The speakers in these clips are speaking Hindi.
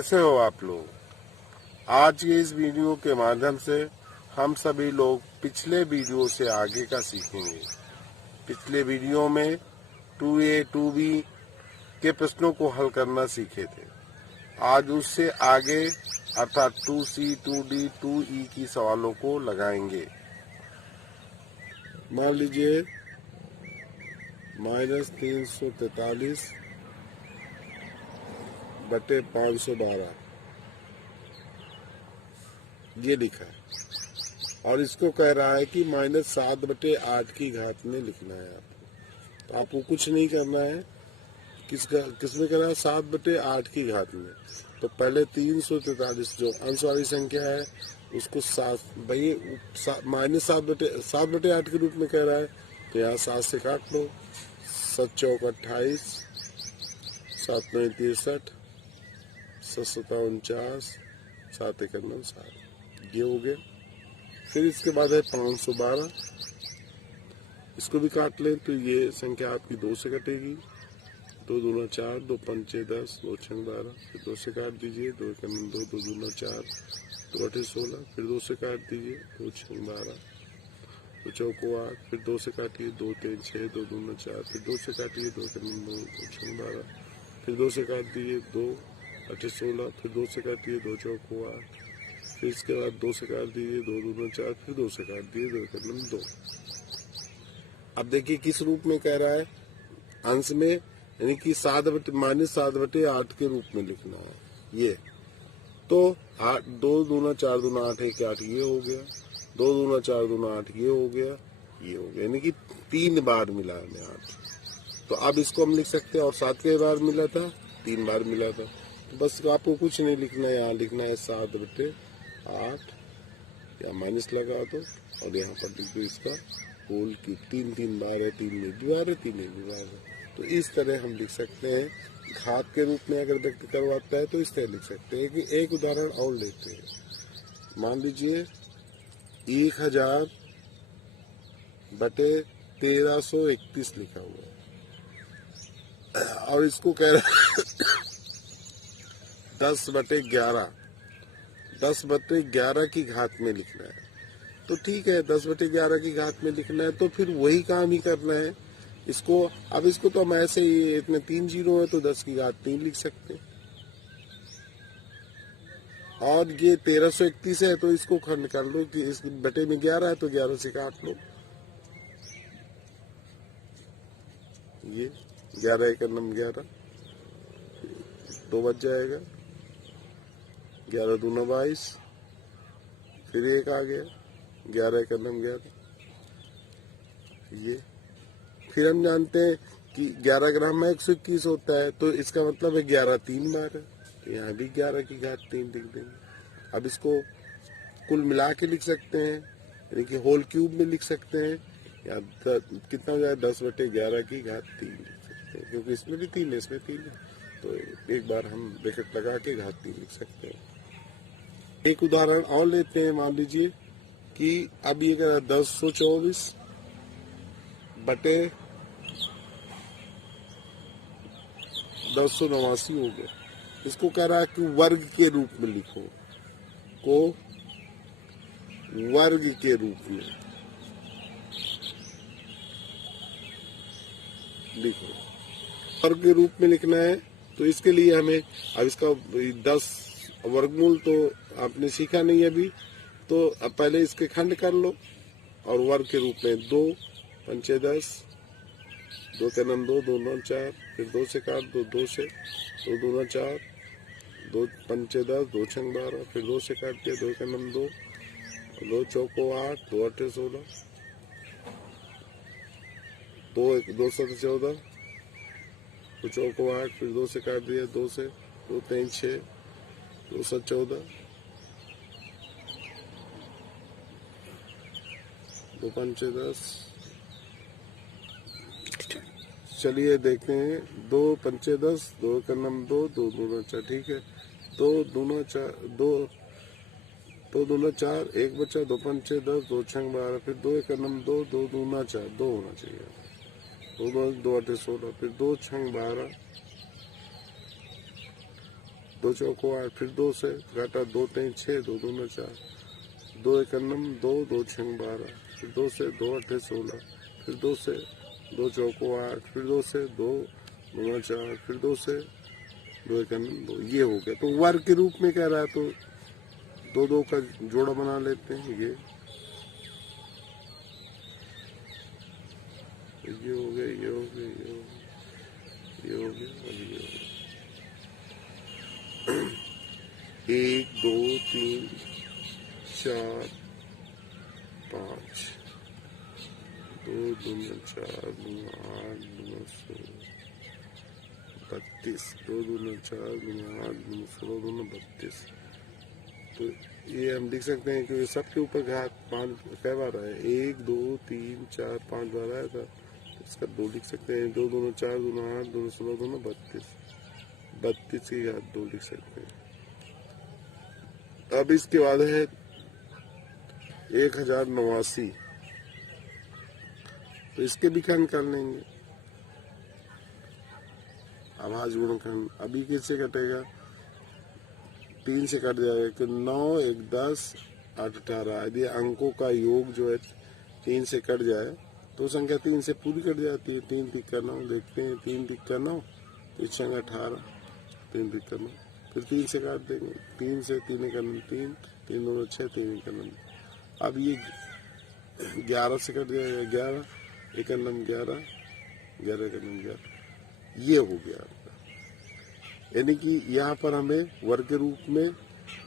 कैसे हो आप लोग। आज के इस वीडियो के माध्यम से हम सभी लोग पिछले वीडियो से आगे का सीखेंगे। पिछले वीडियो में 2A 2B के प्रश्नों को हल करना सीखे थे। आज उससे आगे अर्थात 2C 2D 2E की सवालों को लगाएंगे। मान लीजिए -343 बटे 512 ये लिखा है और इसको कह रहा है कि -7 बटे 8 की घात में लिखना है आपको। तो आपको कुछ नहीं करना है। किसमें करना है? 7 बटे 8 की घात में। तो पहले 343 जो अंश वाली संख्या है उसको -7 बटे 8 के रूप में कह रहा है। तो यहाँ 7 से काट लो। 7 चौक 28, 7 9 63, 7 7 49, 7 1 9 7 ये हो गया। फिर इसके बाद है 512, इसको भी काट लें तो ये संख्या आपकी 2 से कटेगी। 2 दूना 4, 2 पंचे 10, 2 छंग 12, फिर 2 से काट दीजिए। 2 1 2, 2 दूना 4, 2 8 16, फिर 2 से काट दीजिए। 2 छंग 12, 2 चौको 8, फिर 2 से काटिए। 2 3 6, 2 दूना 4, फिर 2 से काटिए। 2 1 2, 2 छंग 12, फिर 2 से काट दीजिए। 2 8 16, फिर 2 से काटिए। 2 चौको 8, फिर इसके बाद 2 से काट दीजिए। 2 दूना 4, फिर 2 से काट दिए। 2 1 2। अब देखिए किस रूप में कह रहा है, अंश में, यानी कि -7 बटे 8 के रूप में लिखना है ये। तो 2 दूना 4 दूना 8 1 8 ये हो गया। 2 दूना 4 दूना 8 ये हो गया, ये हो गया, यानी कि 3 बार मिला है 8। तो अब इसको हम लिख सकते हैं। और 7 बार मिला था, 3 बार मिला था। तो बस आपको कुछ नहीं लिखना है, यहाँ लिखना है 7 बटे 8 या माइनस लगा दो और यहाँ पर लिख दो इसका होल की 3 बार है। 3 में भी बार है, 3 में भी बार है। तो इस तरह हम लिख सकते हैं। घात के रूप में अगर व्यक्त करवाता है तो इस तरह लिख सकते हैं। कि एक उदाहरण और लेते हैं। मान लीजिए 1000 बटे 1331 लिखा हुआ है और इसको कह रहे हैं 10 बटे 11, 10 बटे 11 की घात में लिखना है। तो ठीक है, 10 बटे 11 की घात में लिखना है तो फिर वही काम ही करना है इसको। अब इसको तो हम ऐसे ही, इसमें 3 जीरो है तो 10 की घात 3 लिख सकते हैं। और ये 1331 है तो इसको खंड कर लो कि इस बटे में 11 है तो 11 से काट लो। ये 11 1 11, 2 बच जाएगा। 11 दूना 22, फिर 1 आ गया। 11 1 11 ये। फिर हम जानते हैं कि 11 ग्राम में 121 होता है। तो इसका मतलब है 11 3 बार है। तो यहाँ भी 11 की घात 3 लिख देंगे। अब इसको कुल मिला के लिख सकते हैं, यानी कि होल क्यूब में लिख सकते हैं। या कितना हो जाए 10 बटे 11 की घात 3 लिख सकते हैं, क्योंकि इसमें भी 3 है, इसमें 3 है। तो एक बार हम ब्रैकेट लगा के घात 3 लिख सकते हैं। एक उदाहरण और लेते हैं। मान लीजिए कि अब ये 1024 बटे 1089 हो गया। इसको कह रहा है कि वर्ग के रूप में लिखो, को वर्ग के रूप में लिखो। वर्ग के रूप में लिखना है तो इसके लिए हमें, अब इसका 10 वर्गमूल तो आपने सीखा नहीं अभी, तो अब पहले इसके खंड कर लो और वर्ग के रूप में 2 पंचे 10, 2 कनम 2, 2 9 4, फिर 2 से काट दो। 2 से 2 दूना 4, 2 पंचे 10, 2 छंग 12, फिर 2 से काट दिया। 2 कनम 2, 2 चौको 8, 2 8 16, 2 7 14, 2 चौको 8, फिर 2 से काट दिया। 2 से 2 3 6, 2 7 14, 2 पंचे 10। चलिए देखते हैं। 2 पंचे 10, 2 कनम 2, 2 दूना 4, ठीक है। 2 दूना 4, 2 दूना 4, 1 बचा। 2 पंचे 10, 2 छंग 12, फिर 2 कनम 2, 2 दूना 4, 2 होना चाहिए। 2 8 16, फिर 2 छंग 12, 2 चौको 8, फिर 2 से घाटा 2 3 6, 2 दूना 4, 2 एकन्नम 2, 2 छंग 12, फिर 2 से 2 अट्ठे 16, फिर 2 से 2 चौको 8, फिर 2 से 2 दूना 4, फिर 2 से 2 एकन्नम 2। ये हो गया। तो वर्ग के रूप में कह रहा है तो 2 2 का जोड़ा बना लेते हैं। ये हो गया, ये हो गया, ये हो गया, ये हो गया और ये हो गया। 1 2 3 4 5, 2 दूना 4 दूना 8 दूना 16, 32, 2 दूना 4 दूना 8 दूना 16 दूना 32। तो ये हम लिख सकते हैं कि सबके ऊपर घात 5 कई बार आया, 1 2 3 4 5 बार आया था, तो इसका 2 लिख सकते हैं। 2 दूना 4 दूना 8 दूना 16 दूना 32, 32 की घात 2 लिख सकते हैं। अब इसके बाद है 1089, तो इसके भी खंड कर लेंगे। आभाज्य गुणनखंड अभी किससे कटेगा? 3 से कट जाएगा कि 9 1 10 8 18। यदि अंकों का योग जो है 3 से कट जाए तो संख्या 3 से पूरी कट जाती है। 3 3 का 9, देखते हैं 3 3 का 9, तो 18, 3 3 का 9, फिर 3 से काट देंगे। 3 से 3 का 3, 3 2 6, 3 का 9। अब ये 11 से कट जाएगा, 11 एक 11, 11 का 11, ये हो गया। यानी कि यहाँ पर हमें वर्ग के रूप में,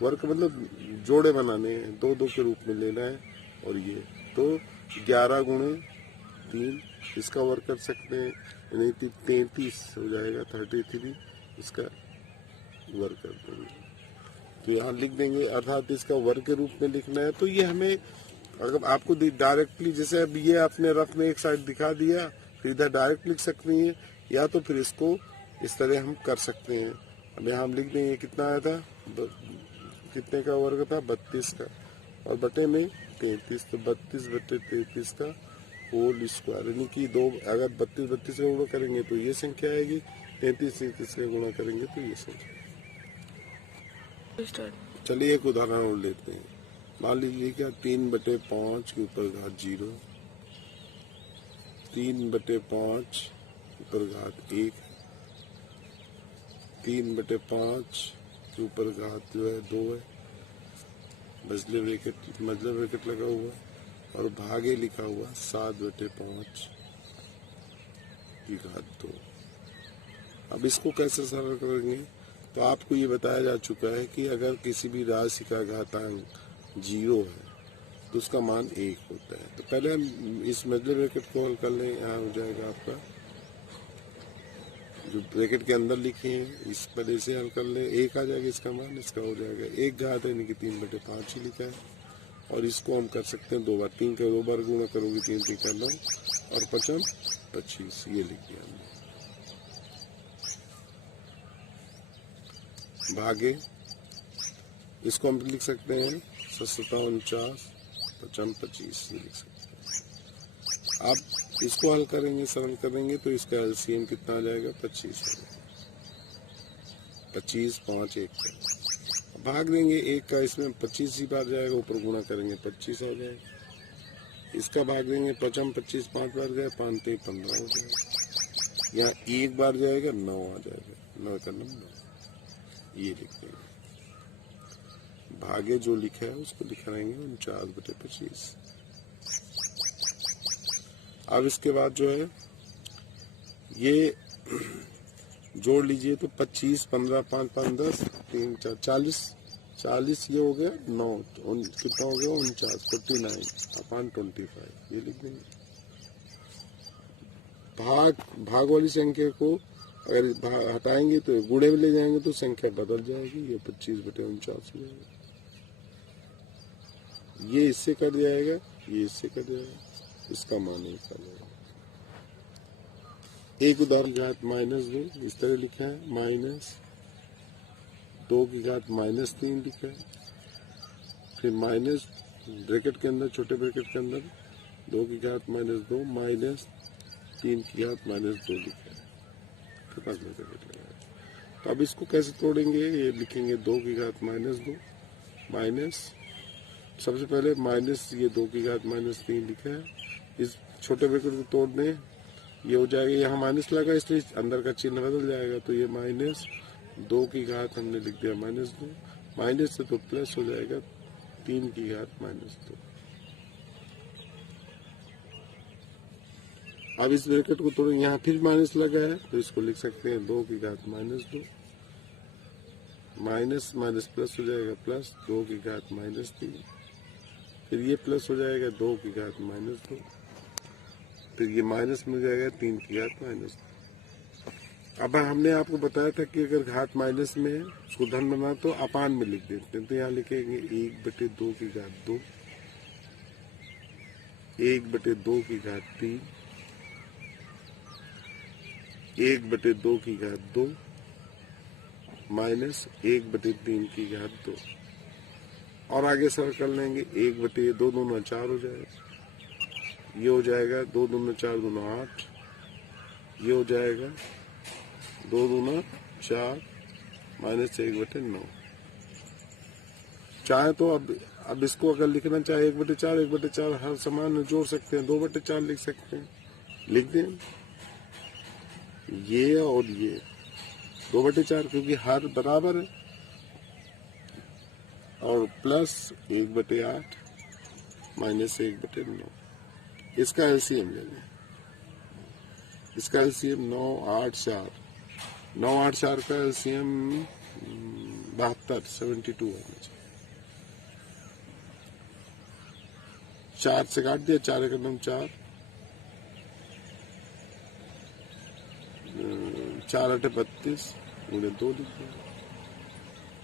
वर्ग मतलब जोड़े बनाने हैं, 2 2 के रूप में लेना है। और ये तो 11 गुणे 3 इसका वर्ग कर सकते हैं, यानी 33 हो जाएगा, 33 इसका वर्ग कर देंगे। तो यहाँ लिख देंगे, अर्थात इसका वर्ग के रूप में लिखना है। तो ये हमें अगर आपको डायरेक्टली, जैसे अब ये आपने रफ में एक साइड दिखा दिया, फिर इधर डायरेक्ट लिख सकते हैं, या तो फिर इसको इस तरह हम कर सकते हैं। अब यहाँ हम लिख देंगे कितना आया था, कितने का वर्ग था, 32 का, और बटे में 33, तो 32 बटे 33 का होल स्क्वायर। यानी कि 2, अगर 32 32 का गुणा करेंगे तो ये संख्या आएगी, 33 33 का गुणा करेंगे तो ये संख्या। चलिए एक उदाहरण और लेते हैं। मान लीजिए क्या 3 बटे 5 के ऊपर घात 0, 3 बटे 5 ऊपर घात 1, 3 बटे 5 के ऊपर घात जो है 2 है, मतलब ब्रैकेट लगा हुआ, और भागे लिखा हुआ 7 बटे 5 की घात 2। अब इसको कैसे सरल करेंगे? तो आपको ये बताया जा चुका है कि अगर किसी भी राशि का घातांक 0 है तो उसका मान 1 होता है। तो पहले हम इस मतलब ब्रैकेट को हल कर लें। यहाँ हो जाएगा आपका जो ब्रैकेट के अंदर लिखे हैं, इस पर से हल कर लें, 1 आ जाएगा इसका मान, इसका हो जाएगा 1 घात, यानी कि 3 बटे 5 ही लिखा है। और इसको हम कर सकते हैं 2 बार, 3 का 2 बार गुणा करूँगी, 3 3 का 9 और 5 25, ये लिख दिया हमने। भागे इसको हम लिख सकते हैं 7 49 5 25, ये लिख सकते हैं। अब इसको हल करेंगे, सरल करेंगे तो इसका एलसीएम कितना आ जाएगा, 25 है। 25 5 1 का भाग देंगे 1 का, इसमें 25 ही बार जाएगा, ऊपर गुणा करेंगे 25 हो जाएगा। इसका भाग देंगे 5 25 5 बार गए, 5 3 15 हो जाएगा। यहाँ 1 बार जाएगा 9 आ जाएगा, 9 का 9, ये लिख देंगे। भागे जो लिखा है उसको लिखाएंगे 49 बटे 25। अब इसके बाद जो है ये जोड़ लीजिए, तो 25 15 5 5 10 3 4 40 ये हो गया 9, कितना हो गया 49 49 अपॉन 25, ये लिख देंगे। भाग वाली संख्या को अगर हटाएंगे तो गुणे में ले जाएंगे तो संख्या बदल जाएगी, ये 25 बटे 49 हो जाएगा। ये इससे कट जाएगा, ये इससे कट जाएगा, इसका मान निकालेगा। एक उदाहरण घात -2 इस तरह लिखा है, -2 की घात -3 लिखा है, फिर माइनस ब्रैकेट के अंदर, छोटे ब्रैकेट के अंदर 2 की घात -2 -3 की घात -2 लिखा है, फिर 5 ब्रैकेट लगाया। तो अब इसको कैसे तोड़ेंगे, ये लिखेंगे 2 की घात -2 माइनस, सबसे पहले माइनस ये 2 की घात -3 लिखा है, इस छोटे ब्रैकेट को तोड़ दें, ये हो जाएगा, यहाँ माइनस लगा इसलिए अंदर का चिन्ह बदल जाएगा, तो ये -2 की घात हमने लिख दिया -2, माइनस से तो प्लस हो जाएगा 3 की घात -2। अब इस ब्रैकेट को तोड़ें, यहाँ फिर माइनस लगा है तो इसको लिख सकते हैं 2 की घात -2, माइनस माइनस प्लस हो जाएगा प्लस 2 की घात -3, फिर ये प्लस हो जाएगा 2 की घात -2, फिर ये माइनस में जाएगा 3 की घात -2। अब हमने आपको बताया था कि अगर घात माइनस में है उसको धन बना तो अपान में लिख देते हैं, तो यहाँ लिखेंगे 1/2 की घात 2, 1/2 की घात 3, 1/2 की घात 2 माइनस 1/3 की घात 2, और आगे सरल कर लेंगे 1/2 दूना 4 हो जाएगा, ये हो जाएगा 2 दूना 4 दूना 8, ये हो जाएगा 2 दूना 4 माइनस 1/9। चाहे तो अब इसको अगर लिखना चाहे 1/4 हर समान जोड़ सकते हैं, 2/4 लिख सकते हैं, लिख दें ये और ये 2/4 क्योंकि हर बराबर है, और प्लस 1/8 माइनस 1/9। इसका एलसीएम ले लें, इसका एलसीएम 9 8 4, 9 8 4 का एलसीएम 72 72 होना चाहिए। 4 से काट दिया, 4 एक 9 4, 4 8 32 गुणे 2 लिख दिया,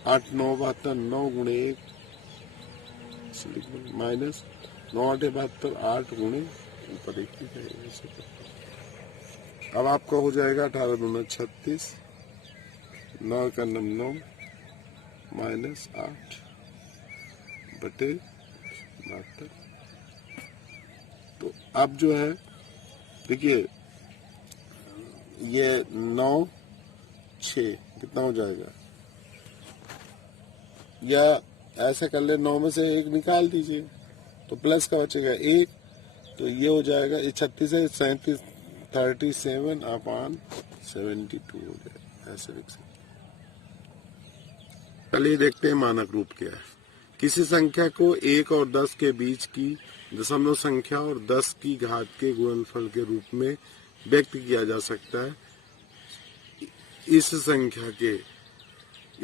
8 9 72 9 गुणे 1 माइनस 9 8 72 8 गुणे ऊपर 1 लिखेगा। अब आपका हो जाएगा 18 दूना 36, 9 का 9 माइनस 8 बटे 72। तो अब जो है देखिए ये 9 6 कितना हो जाएगा, या ऐसा कर ले 9 में से 1 निकाल दीजिए तो प्लस का बचेगा 1, तो ये हो जाएगा, ये 36 है 37 37/72 हो जाएगा, ऐसे लिख सकते हैं। चलिए देखते हैं मानक रूप क्या है। किसी संख्या को 1 और 10 के बीच की दशमलव संख्या और 10 की घात के गुणनफल के रूप में व्यक्त किया जा सकता है। इस संख्या के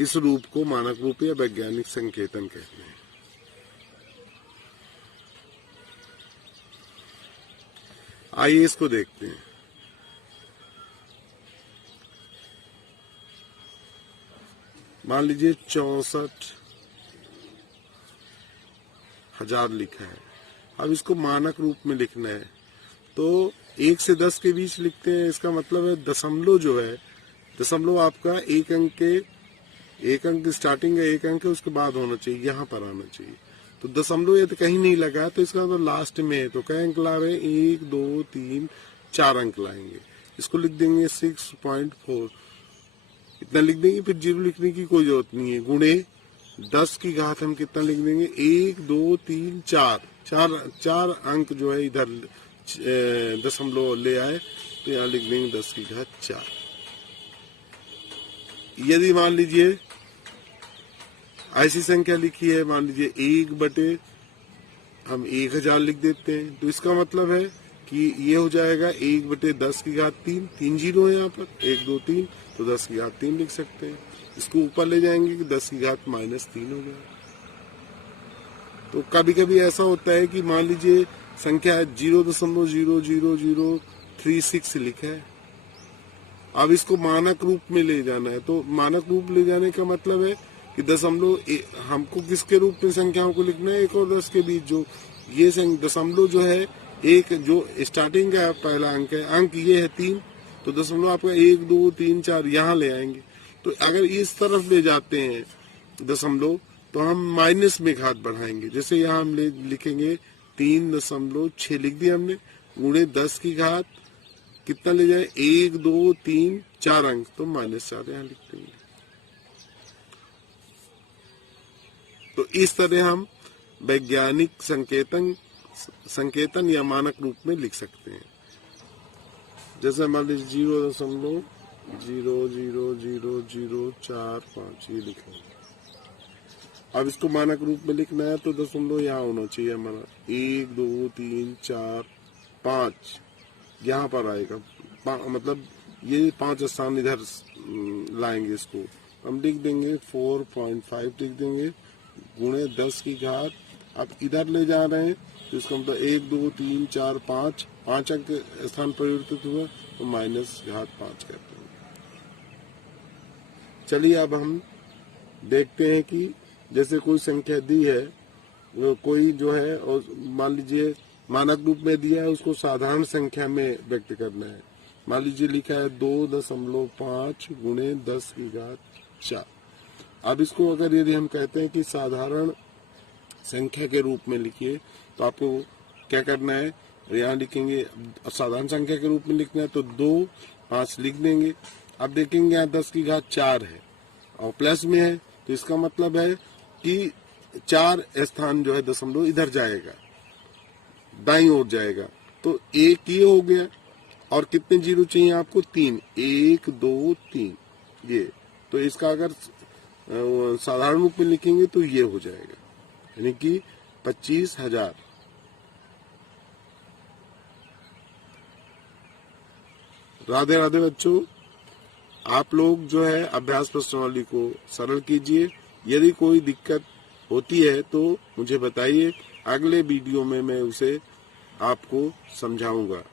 इस रूप को मानक रूप या वैज्ञानिक संकेतन कहते हैं। आइए इसको देखते हैं। मान लीजिए 64,000 लिखा है, अब इसको मानक रूप में लिखना है तो 1 से 10 के बीच लिखते हैं। इसका मतलब है दशमलव जो है, दशमलव आपका एक अंक स्टार्टिंग का 1 अंक है, उसके बाद होना चाहिए, यहाँ पर आना चाहिए। तो दशमलव यदि कहीं नहीं लगा तो इसका मतलब लास्ट में है, तो कई अंक ला रहे हैं, 1 2 3 4 अंक लाएंगे। इसको लिख देंगे 6.4, इतना लिख देंगे, फिर 0 लिखने की कोई जरूरत नहीं है। गुणे 10 की घात हम कितना लिख देंगे, 1 2 3 4 अंक जो है इधर दशमलव ले आए तो यहाँ लिख देंगे 10 की घात 4। यदि मान लीजिए ऐसी संख्या लिखी है, मान लीजिए 1 हम 1000 लिख देते हैं, तो इसका मतलब है कि ये हो जाएगा 1/10 की घात 3, 3 जीरो है यहाँ पर, 1 2 3, तो 10 की घात 3 लिख सकते हैं। इसको ऊपर ले जाएंगे कि 10 की घात -3 हो जाए। तो कभी कभी ऐसा होता है कि मान लीजिए संख्या 0.00036 लिखा है, अब इसको मानक रूप में ले जाना है। तो मानक रूप ले जाने का मतलब है कि दशमलव हमको किसके रूप में संख्याओं को लिखना है, 1 और 10 के बीच जो ये दशमलव जो है, एक जो स्टार्टिंग का पहला अंक है, अंक ये है 3, तो दशमलव आपका 1 2 3 4 यहाँ ले आएंगे। तो अगर इस तरफ ले जाते हैं दशमलव तो हम माइनस में घात बढ़ाएंगे। जैसे यहाँ हम लिखेंगे 3.6 लिख दिया हमने, गुणे 10 की घात कितना ले जाए, 1 2 3 4 अंक, तो -4 यहाँ लिख देंगे। तो इस तरह हम वैज्ञानिक संकेतन या मानक रूप में लिख सकते हैं। जैसे मान लीजिए 0.000045 ये लिखा है। अब इसको मानक रूप में लिखना है तो दशमलव यहाँ होना चाहिए हमारा 1 2 3 4 5 यहाँ पर आएगा। मतलब ये 5 स्थान इधर लाएंगे, इसको हम लिख देंगे 4.5 लिख देंगे गुणे 10 की घात। अब इधर ले जा रहे हैं तो इसका मतलब 1 2 3 4 5 अंक स्थान परिवर्तित हुआ तो माइनस घात 5 कहते हैं। चलिए अब हम देखते हैं कि जैसे कोई संख्या दी है, कोई जो है और मान लीजिए मानक रूप में दिया है, उसको साधारण संख्या में व्यक्त करना है। मान लीजिए लिखा है 2.5 गुणे 10 की घात 4। अब इसको अगर यदि हम कहते हैं कि साधारण संख्या के रूप में लिखिए तो आपको क्या करना है, यहाँ लिखेंगे साधारण संख्या के रूप में लिखना है तो 2 5 लिख देंगे। अब देखेंगे यहाँ 10 की घात 4 है और प्लस में है तो इसका मतलब है कि 4 स्थान जो है दशमलव इधर जाएगा, दाईं ओर जाएगा। तो एक ये हो गया और कितने जीरो चाहिए आपको, 3 1 2 3 ये। तो इसका अगर साधारण रूप में लिखेंगे तो ये हो जाएगा, यानी कि 25,000। राधे राधे बच्चों, आप लोग जो है अभ्यास प्रश्नावली को सरल कीजिए। यदि कोई दिक्कत होती है तो मुझे बताइए, अगले वीडियो में मैं उसे आपको समझाऊंगा।